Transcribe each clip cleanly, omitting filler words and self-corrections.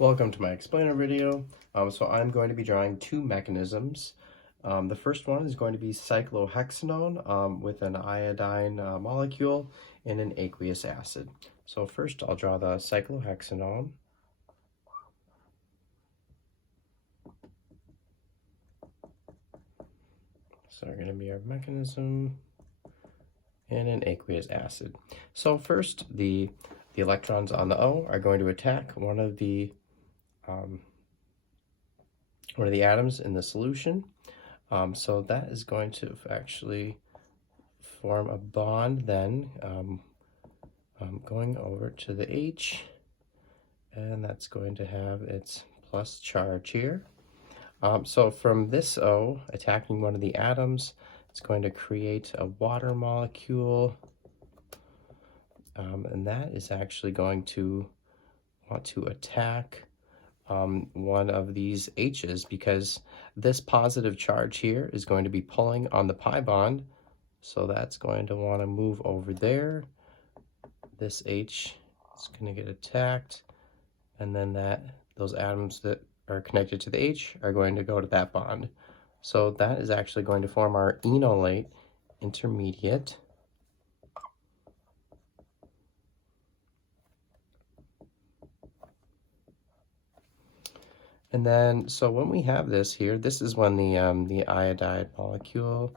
Welcome to my explainer video. So I'm going to be drawing two mechanisms. The first one is going to be cyclohexanone with an iodine molecule and an aqueous acid. So first I'll draw the cyclohexanone. So they're going to be our mechanism and an aqueous acid. So first the electrons on the O are going to attack one of the atoms in the solution. So that is going to actually form a bond then going over to the H, and that's going to have its plus charge here. So from this O attacking one of the atoms, it's going to create a water molecule, and that is actually going to want to attack one of these H's, because this positive charge here is going to be pulling on the pi bond, so that's going to want to move over there. This H is going to get attacked, and then those atoms that are connected to the H are going to go to that bond. So that is actually going to form our enolate intermediate. And then, so when we have this here, this is when the iodide molecule,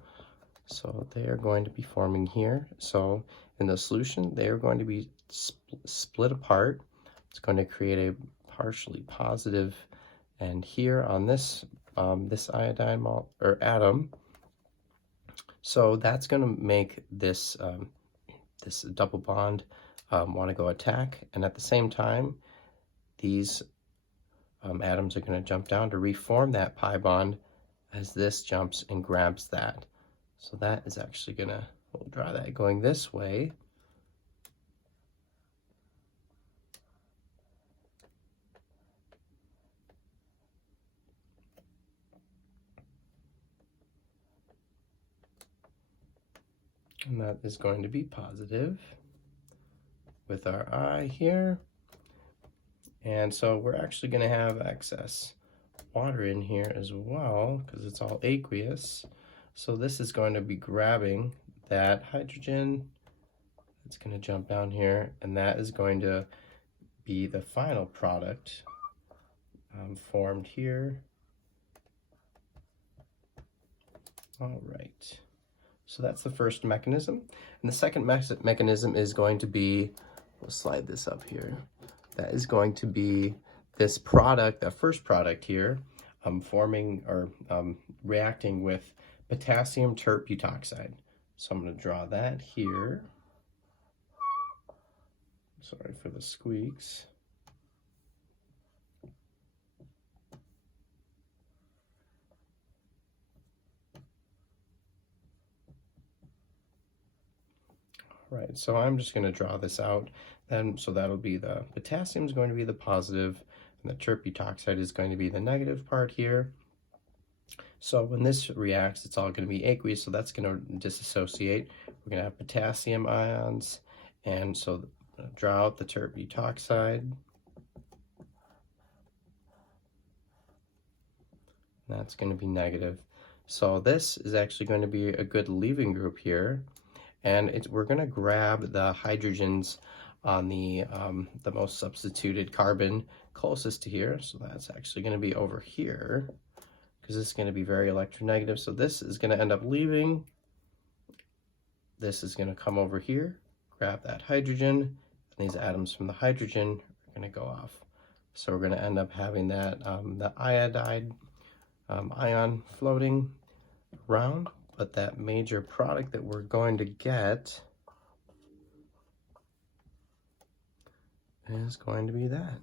so they are going to be forming here. So in the solution, they are going to be split apart. It's going to create a partially positive, and here on this this iodine atom, so that's going to make this this double bond want to go attack, and at the same time, these atoms are going to jump down to reform that pi bond as this jumps and grabs that. So that is actually gonna, we'll draw that going this way. And that is going to be positive with our I here. And so we're actually going to have excess water in here as well, because it's all aqueous. So this is going to be grabbing that hydrogen. It's going to jump down here, and that is going to be the final product formed here. All right. So that's the first mechanism. And the second mechanism is going to be, we'll slide this up here. That is going to be this product, the first product here, forming or reacting with potassium terbutoxide. So I'm going to draw that here. Sorry for the squeaks. All right, so I'm just going to draw this out. Then, so that'll be the potassium is going to be the positive, and the terbutoxide is going to be the negative part here. So when this reacts, it's all going to be aqueous, so that's going to disassociate. We're going to have potassium ions, and so I'm going to draw out the terbutoxide. That's going to be negative. So this is actually going to be a good leaving group here, and we're going to grab the hydrogens on the most substituted carbon closest to here. So that's actually going to be over here, because this is going to be very electronegative. So this is going to end up leaving. This is going to come over here, grab that hydrogen, and these atoms from the hydrogen are going to go off. So we're going to end up having that the iodide ion floating around, but that major product that we're going to get is going to be that.